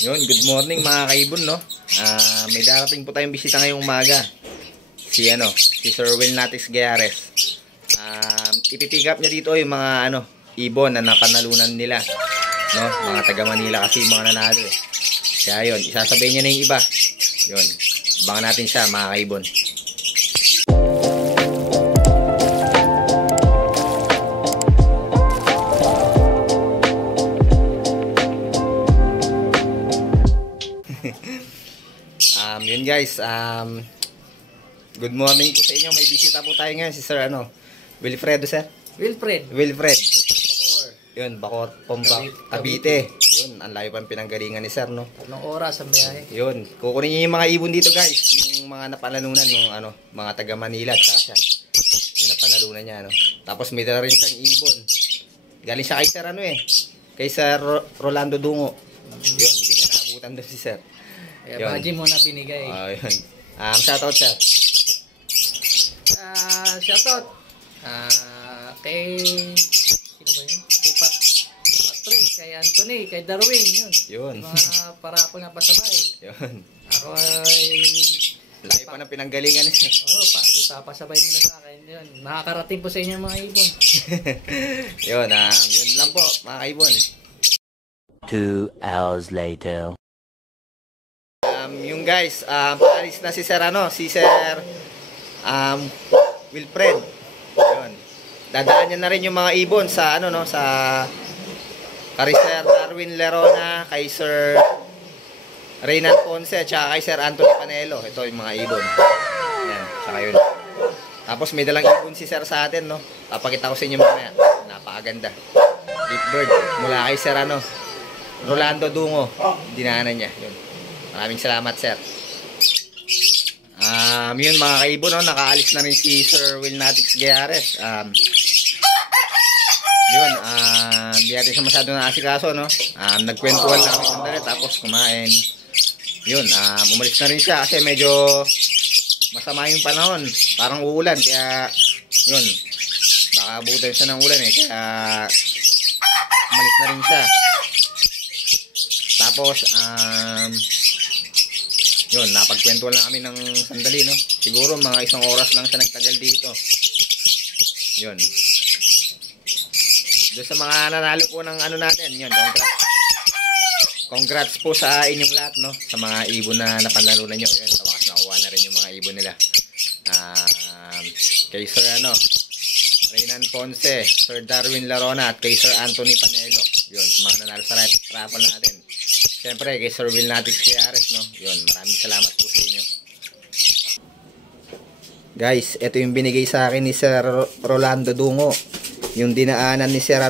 Yun, good morning mga kaibon, no? May darating po tayong bisita ngayong umaga. Si Sir Will Natix Gayares. Ipipick up niya dito yung mga ibon na napanalunan nila, no? Mga taga Manila kasi yung mga nanalo eh. Kaya yun, isasabihin niya na yung iba. Yun, abangan natin siya mga kaibon. Yun guys, good morning po sa inyo. May bisita po tayo ngayon, si Sir Wilfredo, sir? Wilfred. Yun, Bacoor, Pombak, Cavite. Yun, ang layo pa pinanggalingan ni Sir, no? Anong oras ang biyahe? Yun, kukunin niyo yung mga ibon dito guys. Yung mga napanalunan, yung mga taga Manila, tsaka siya. Yung napanalunan niya, no? Tapos may dala rin siyang ibon. Galing siya kay Sir, kay Sir Rolando Dungo. Yun, hindi niya naabutan doon si Sir. Kaya baji mo na binigay. Yun. Shoutout, Sir. Shoutout. Kay sino ba yun? Kay Patrick, kay Anthony, kay Darwin, yun. Mga parapon na pasabay. Yun. Ako ay layo pa ng pinanggalingan niya. Pasabay nila sa akin. Yun. Nakakarating po sa inyo mga ibon. Yun, yun lang po, mga kaibon. 2 hours later. Yung guys, paalis na si Sir Wilfred. Yun. Dadaan niya na rin yung mga ibon sa sa kay Sir Darwin Lerona, kay Sir Reynan Ponce, tsaka kay Sir Anthony Panelo. Ito yung mga ibon. Yan, tsaka yun. Tapos may dalang ibon si Sir sa atin, no? Papakita ko sa inyo mamaya. Napakaganda. Deep bird mula kay Sir Rolando Dungo. Dinaanan niya. Yun. Maraming salamat, Sir. Yun mga kaibon, nakaalis na rin si Sir Will Natix Gayares. Yun, hindi natin siya masyado nakasikaso, no? Nagkwentuhan na kami sandali, tapos kumain. Yun, umalis na rin siya kasi medyo masama yung panahon. Parang uulan, kaya yun, baka abutan siya ng ulan kaya umalis na rin siya. Tapos, yun, napagkwentuhan lang kami ng sandali, no? Siguro mga 1 oras lang siya nagtagal dito. Yun. Doon sa mga nanalo po ng natin, yun, congrats po sa inyong lahat, no? Sa mga ibon na napanalunan nyo. Yun, sa wakas nakuha na rin yung mga ibon nila. Kay Sir Reynan Ponce, Sir Darwin Lerona, at kay Sir Anthony Panelo. Yun, sa mga nanalo sa raffle natin. Siyempre, kay Sir Will Natix Gayares, no? Yun, maraming salamat po sa inyo. Guys, ito yung binigay sa akin ni Sir Rolando Dungo. Yung dinaanan ni Sir,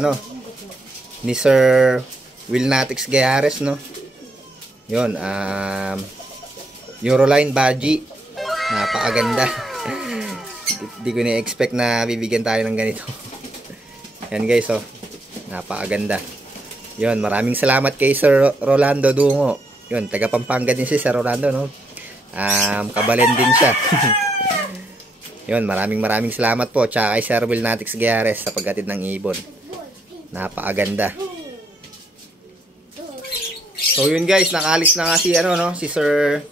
ni Sir Will Natix Gayares, no? Yun, Euroline Baji. Napakaganda. Hindi ko na-expect na bibigyan tayo ng ganito. Yan guys, napakaganda. Yun, maraming salamat kay Sir Rolando Dungo. Yun, taga Pampanga din si Sir Rolando, no? Kabalen din siya. Yun, maraming salamat po. Tsaka kay Sir Will Natix Gayares sa paghatid ng ibon. Napakaganda. So yun guys, nakalis na nga si Sir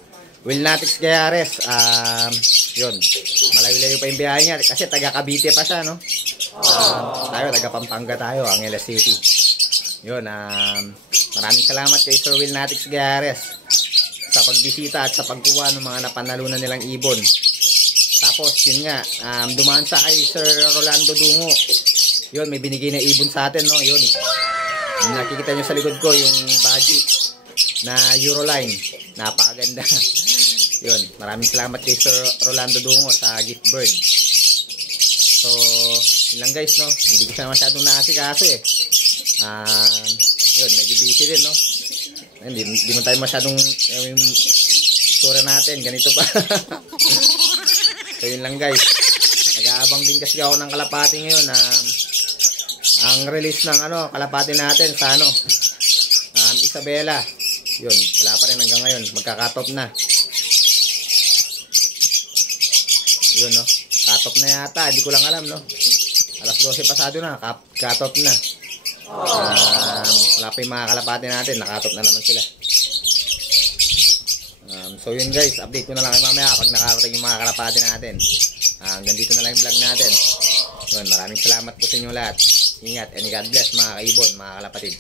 Will Natix Gayares. Yun, malayo-layo pa yung biyahe niya kasi taga Cavite pa siya, no? Tayo, taga Pampanga tayo, Angeles City. Yun, maraming salamat kay Sir Will Natix Gayares sa pagbisita at sa pagkuha ng mga napanalunan nilang ibon. Tapos, yun nga, dumaan sa kay Sir Rolando Dungo. Yun, may binigay na ibon sa atin, no? Yun, nakikita nyo sa likod ko, yung baji na Euroline. Napakaganda. Yun, maraming salamat kay Sir Rolando Dungo sa gift bird. So, yun lang guys, no? Hindi ko siya masyadong nakasikaso yun, medyo busy din, no? Hindi mo tayo masyadong yung sura natin, ganito pa. So yun lang guys, nag-aabang din kasi ako ng kalapati ngayon. Ang release ng kalapati natin sa Isabela. Yun, wala pa rin hanggang ngayon, magka-cut-off na. Yun, no? Cut-off na yata, hindi ko lang alam, no? Alas 12 pasado na, cut-off na. Wala pa yung mga kalapati natin, nakatop na naman sila. So yun guys, update ko na lang kayo mamaya pag nakarating yung mga kalapati natin. Hanggang dito na lang yung vlog natin. Yun, maraming salamat po sa inyo lahat. Ingat and God bless mga kaibon, mga kalapatid.